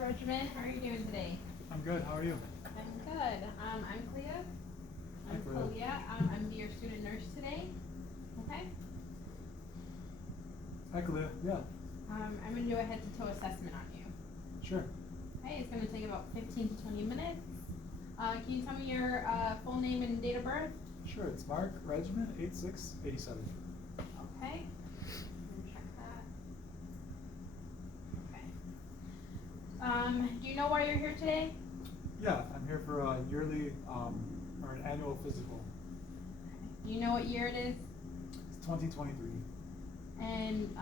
Regimen. How are you doing today? I'm good. How are you? I'm good. I'm Clea. Hi, Clea. I'm your student nurse today. Okay. Hi, Clea. Yeah, I'm going to do a head to toe assessment on you. sure. Okay, it's going to take about 15 to 20 minutes. Can you tell me your full name and date of birth? Sure, it's Mark, Regiment 8687. Okay. Check that. Okay. Do you know why you're here today? Yeah, I'm here for a yearly, or an annual physical. Do you know what year it is? It's 2023. And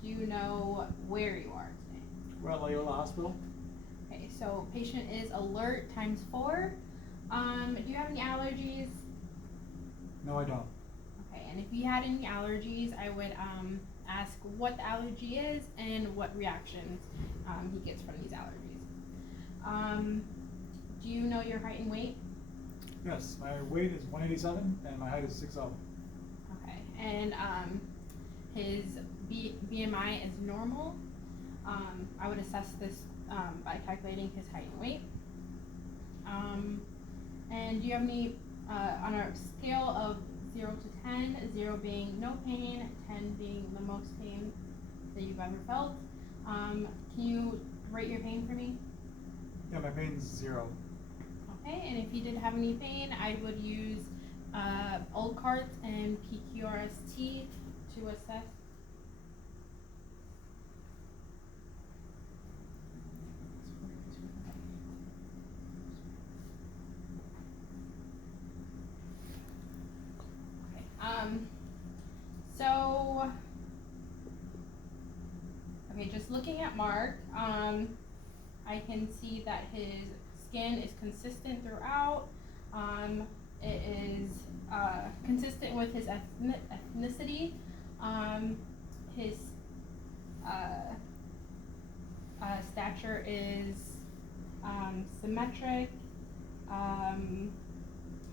do you know where you are today? We're at Loyola Hospital. Okay, so patient is alert ×4. Do you have any allergies? No, I don't. Okay, and if you had any allergies, I would ask what the allergy is and what reactions he gets from these allergies. Do you know your height and weight? Yes, my weight is 187 and my height is 6'0". Okay, and his BMI is normal. I would assess this by calculating his height and weight. And do you have any, on a scale of 0 to 10, 0 being no pain, 10 being the most pain that you've ever felt, can you rate your pain for me? Yeah, my pain's 0. Okay, and if you did have any pain, I would use old carts and PQRST to assess. So, okay, just looking at Mark, I can see that his skin is consistent throughout. It is consistent with his ethnicity. His stature is symmetric.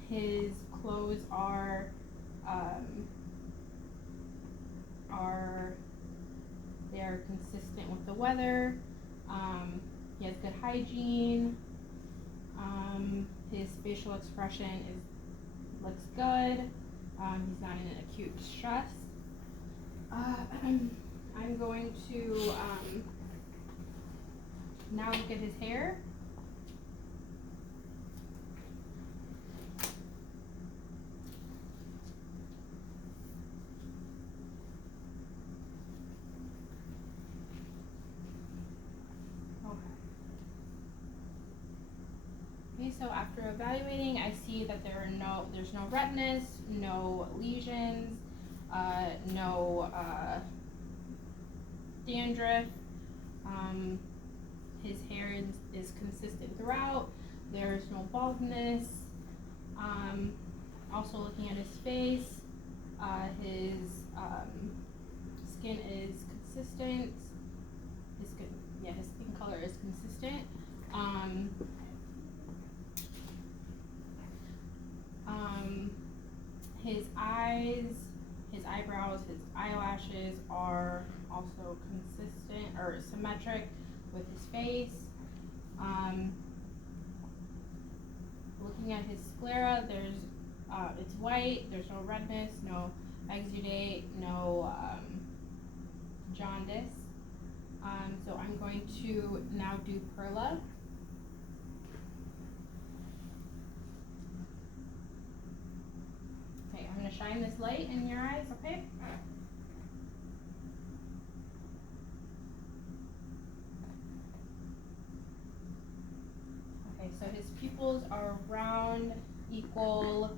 His clothes are they are consistent with the weather. He has good hygiene. His facial expression looks good. He's not in an acute stress. I'm going to now look at his hair. Okay, so after evaluating, I see that there's no redness, no lesions, no dandruff. His hair is consistent throughout. There's no baldness. Also looking at his face, his skin is consistent. His skin color is consistent. His eyes, his eyebrows, his eyelashes are also consistent or symmetric with his face. Looking at his sclera, it's white, there's no redness, no exudate, no jaundice. So I'm going to now do Perla. Okay, I'm going to shine this light in your eyes, okay? Okay, so his pupils are round, equal.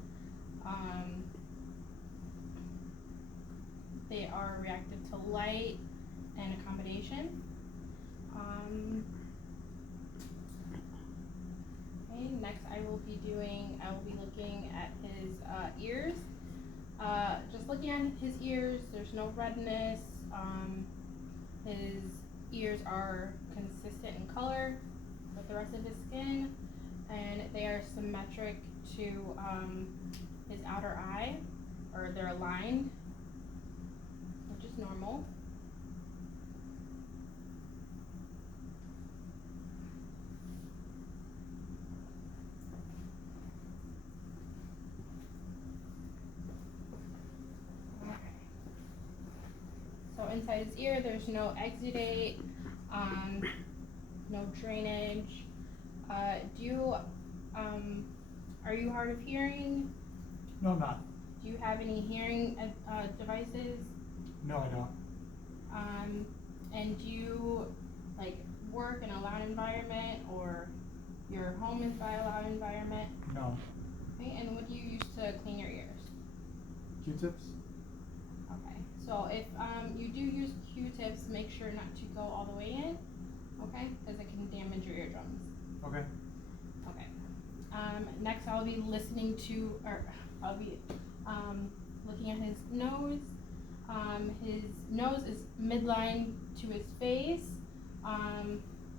They are reactive to light and accommodation. Okay, next I will be looking at his ears. Just looking at his ears, there's no redness. His ears are consistent in color with the rest of his skin, and they are symmetric to his outer eye, or they're aligned, which is normal. inside his ear, there's no exudate, no drainage. Do you, are you hard of hearing? No, I'm not. Do you have any hearing devices? No, I don't. And do you like work in a loud environment, or your home is by a loud environment? No. Okay, and what do you use to clean your ears? Q-tips? Okay, so if you do use Q-tips, make sure not to go all the way in, okay, because it can damage your eardrums. Okay. Okay. Next I'll be listening to, or I'll be looking at his nose. His nose is midline to his face.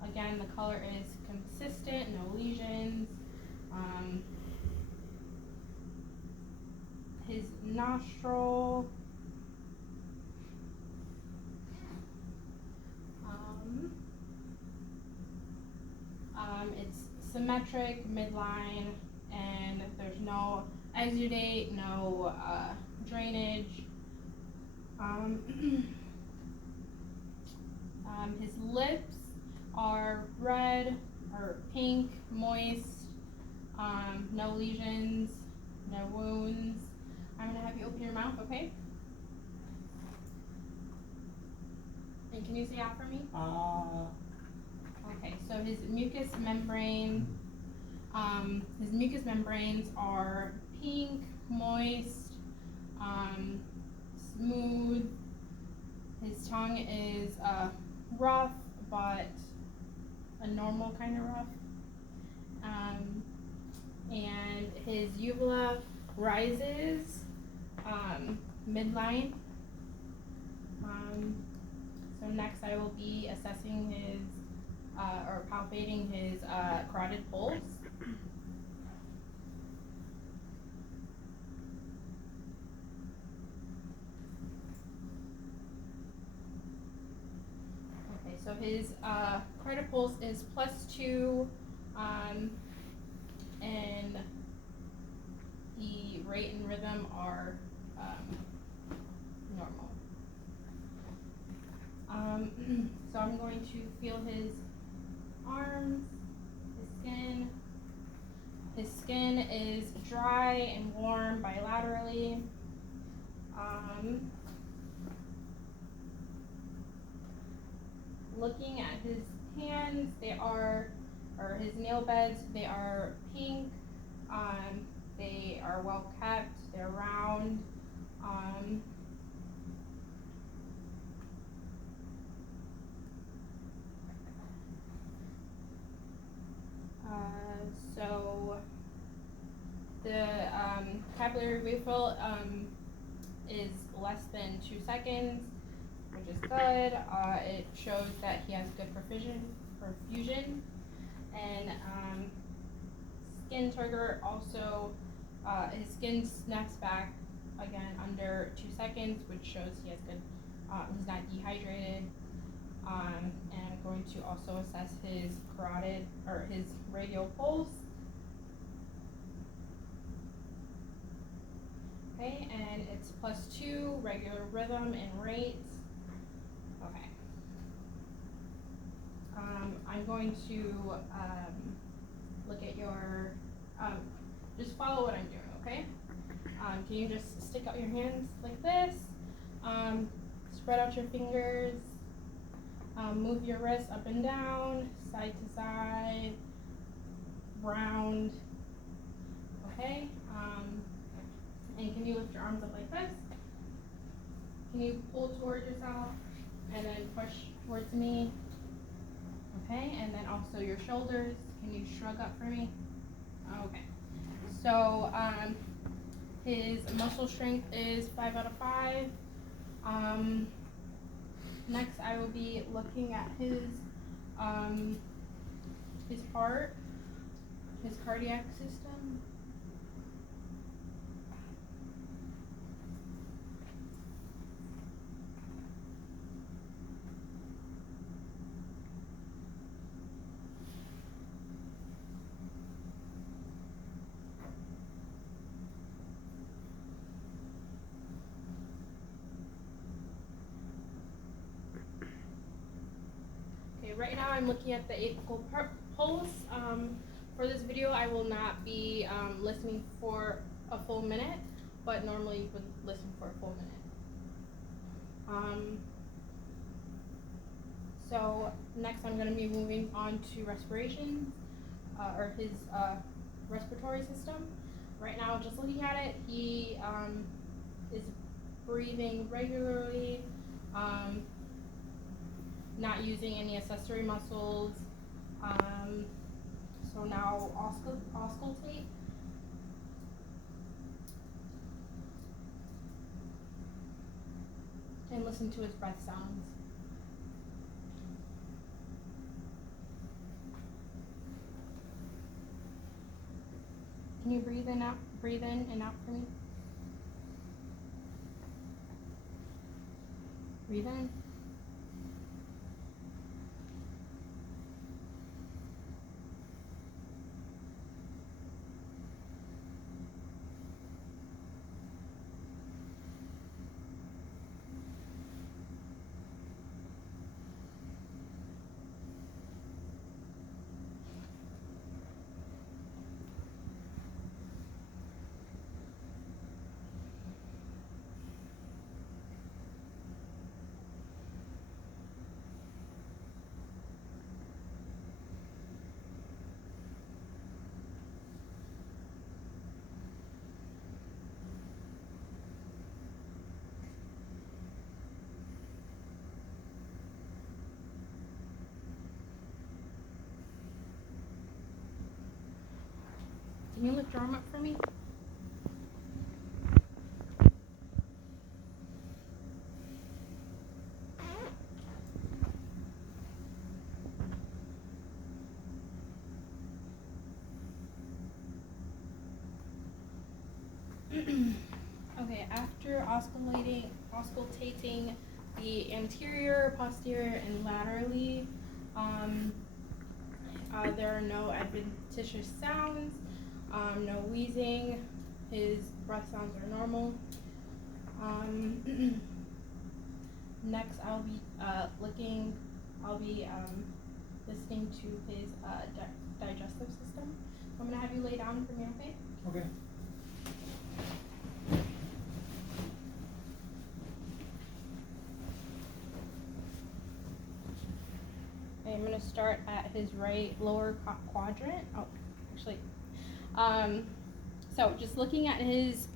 Again, the color is consistent, no lesions. His nostril. It's symmetric, midline, and there's no exudate, no drainage. His lips are red or pink, moist, no lesions, no wounds. I'm gonna have you open your mouth, okay? And can you say out for me? Okay, so his mucous membrane, his mucous membranes are pink, moist, smooth. His tongue is rough, but a normal kind of rough. And his uvula rises midline. So next I will be assessing his or palpating his carotid pulse. Okay, so his carotid pulse is +2, and the rate and rhythm are normal. So I'm going to feel his arms, his skin. His skin is dry and warm bilaterally. Looking at his hands, or his nail beds, they are pink. They are well kept, they're round. So the capillary refill is less than 2 seconds, which is good. It shows that he has good perfusion, and skin turgor also, his skin snaps back again under 2 seconds, which shows he has good, he's not dehydrated. And I'm going to also assess his carotid, or his radial pulse. Okay, and it's +2, regular rhythm and rate. Okay. I'm going to look at your, just follow what I'm doing, okay? Can you just stick out your hands like this? Spread out your fingers. Move your wrists up and down, side to side, round. Okay? And can you lift your arms up like this? Can you pull towards yourself and then push towards me? Okay, and then also your shoulders. Can you shrug up for me? Okay. So his muscle strength is 5 out of 5. Next, I will be looking at his heart, his cardiac system. right now I'm looking at the apical pulse. For this video, I will not be listening for a full minute, but normally you would listen for a full minute. So next I'm going to be moving on to respiration, or his respiratory system. Right now, just looking at it, he is breathing regularly, not using any accessory muscles. So now auscultate. And listen to his breath sounds. Can you breathe in and out for me? Breathe in. Can you lift your arm up for me? Okay, after auscultating the anterior, posterior, and laterally, there are no adventitious sounds, no wheezing. His breath sounds are normal. Next, I'll be listening to his digestive system. I'm gonna have you lay down for me, okay? Okay. Okay, I'm gonna start at his right lower quadrant. Oh, actually, so just looking at his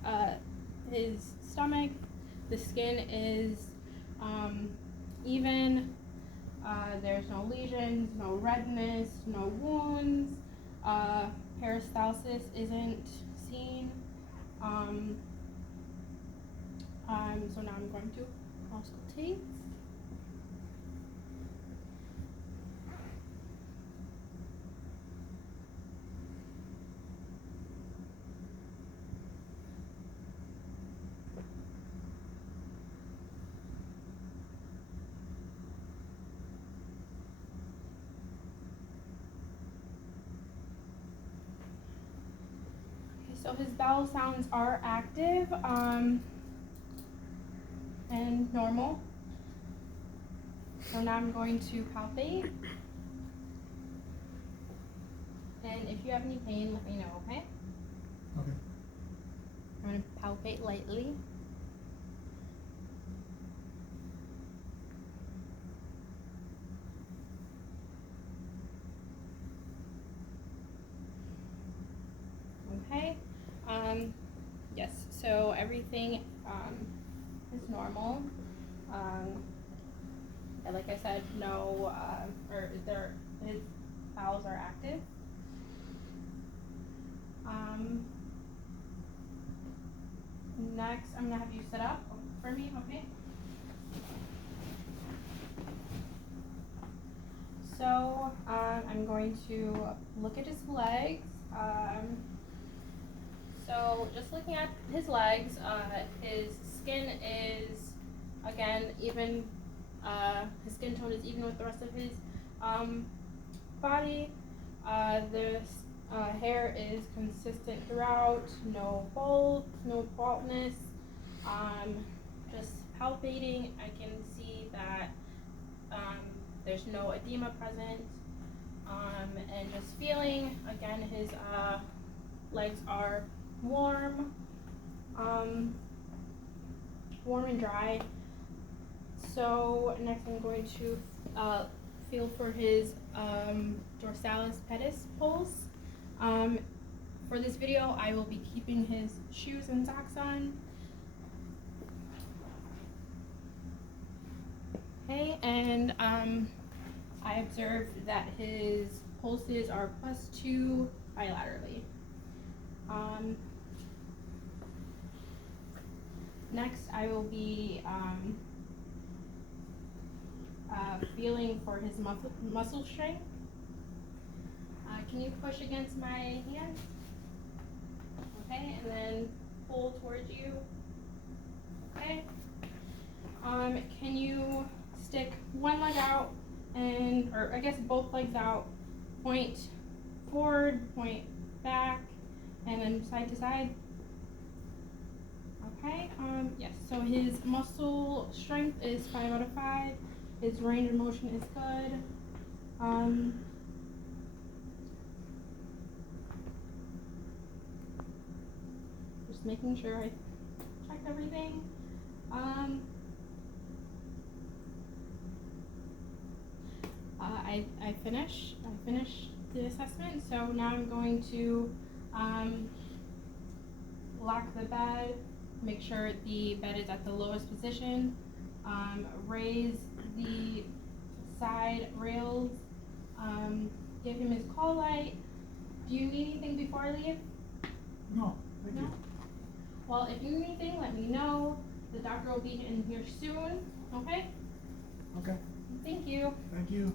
stomach, the skin is even. There's no lesions, no redness, no wounds. Peristalsis isn't seen. So now I'm going to auscultate. So his bowel sounds are active and normal. So now I'm going to palpate. And if you have any pain, let me know, okay? Okay. I'm going to palpate lightly. Okay. Yes, so everything is normal. And like I said, no, his bowels are active. Next, I'm gonna have you sit up for me, okay? So, I'm going to look at his legs. So just looking at his legs, his skin is, again, even, his skin tone is even with the rest of his body. The hair is consistent throughout, no baldness. Just palpating, I can see that there's there's no edema present. And just feeling, again, his legs are warm, warm and dry. So next I'm going to feel for his dorsalis pedis pulse. For this video, I will be keeping his shoes and socks on. Okay, and I observed that his pulses are +2 bilaterally. Next, I will be feeling for his muscle strength. Can you push against my hand? Okay, and then pull towards you. Okay. Can you stick one leg out or I guess both legs out, point forward, point back, and then side to side? Okay, yes, so his muscle strength is 5 out of 5. His range of motion is good. Just making sure I checked everything. I finished the assessment, so now I'm going to lock the bed, make sure the bed is at the lowest position, raise the side rails, give him his call light. Do you need anything before I leave? No, thank you. Well, if you need anything, let me know. The doctor will be in here soon, okay? Okay, Thank you. thank you.